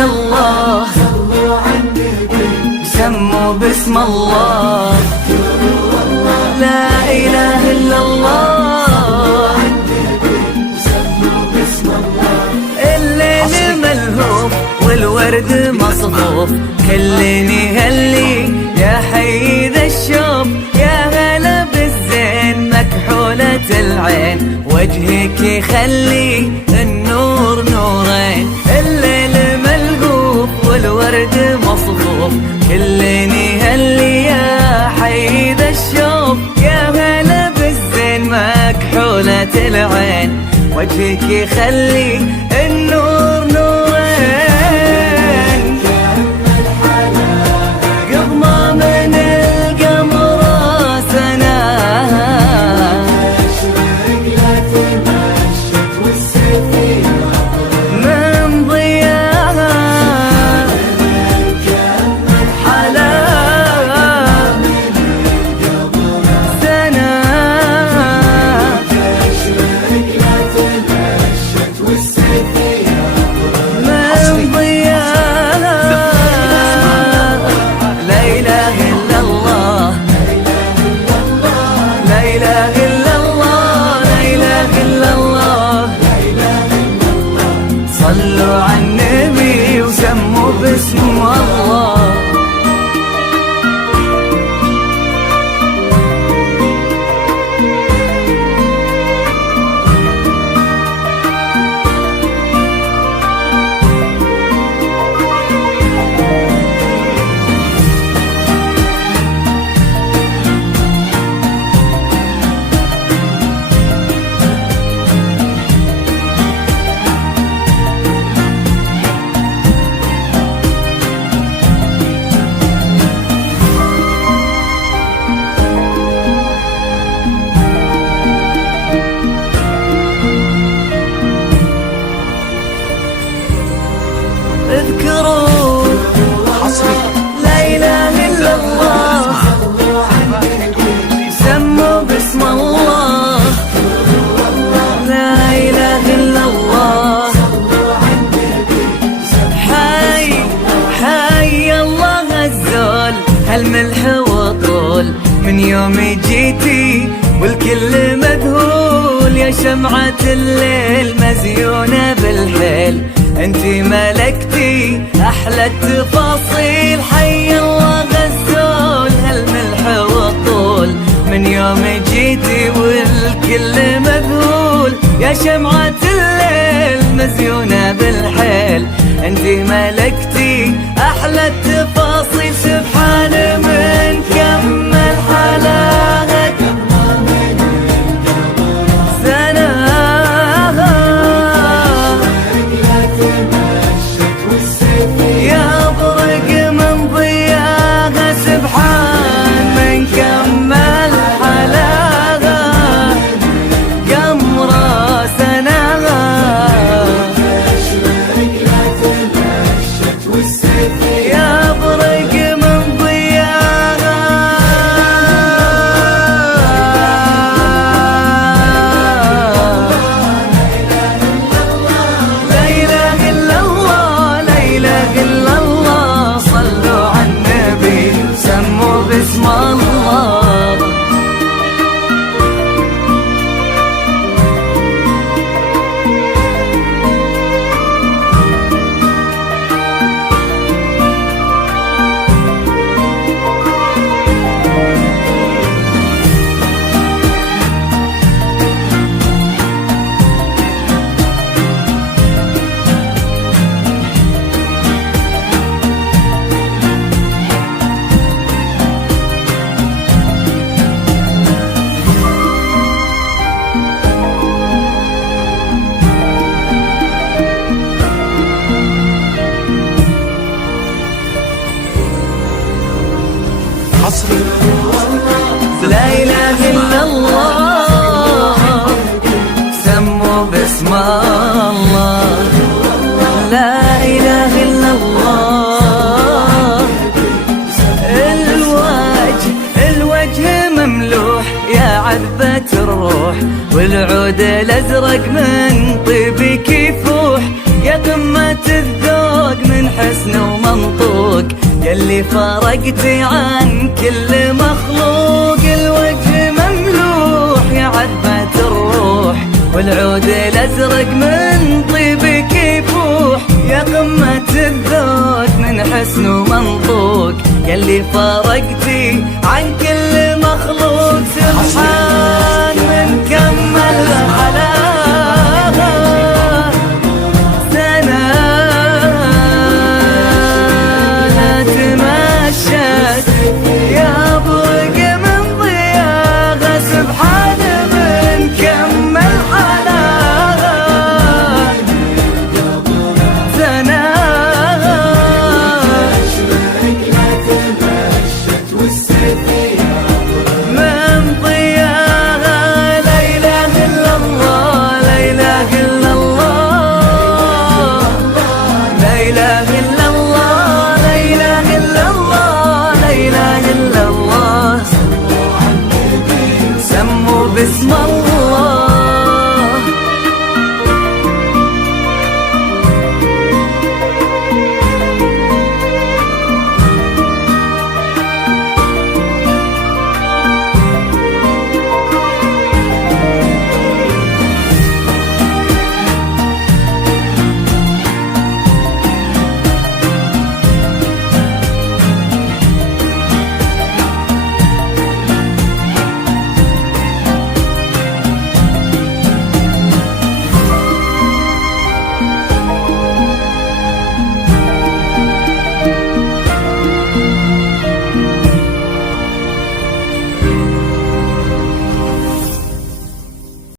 إلا الله، سموا باسم الله، لا إله إلا الله. الليل ملهوف والورد مصفوف، كلني هلي يا حي ذا الشوف، يا هلا بالزين مكحولة العين، وجهك يخلي النور نورين. الليل ملهوف والورد مصفوف، كلني هلي يا حي ذا الشوف، يا هلا بالزين مكحولة العين، وجهك يخلي النور نورين. قضمة من القمر سنة، من ضياها حلا سنة، صلوا على النبي وسموا باسم الله. اذكروا لا إله إلا الله، سموا باسم الله، لا إله إلا الله. حي حي الله الزول، هالملح وطول من يوم جيتي والكل مذهول، يا شمعة الليل مزيونة بالحيل، انتي ملكتي احلى التفاصيل. حي الله غزول، هالملح والطول من يوم جيتي والكل مذهول، يا شمعة الليل مزيونة بالحيل، انتي ملكتي احلى التفاصيل. سبحان من كمل حلاغك سنة، يا برق من ضياها، سبحان من كمل حلاغة قمرة سنة، يا برق من ضياها. لا إله إلا الله، لا إله إلا الله، صلوا على النبي سموا باسم الله. لا إله إلا الله، سموا باسم الله، لا إله إلا الله. الوجه مملوح يا عذبة الروح، والعود الأزرق من طيبك يفوح، يا قمة الذوق من يلي فرقتي عن كل مخلوق. الوجه مملوح يا عذبة الروح، والعود الأزرق من طيبك يفوح. يا قمة الذوق من حسن ومنطوق، يلي فرقتي عن كل مخلوق. سبحان من كمل خلق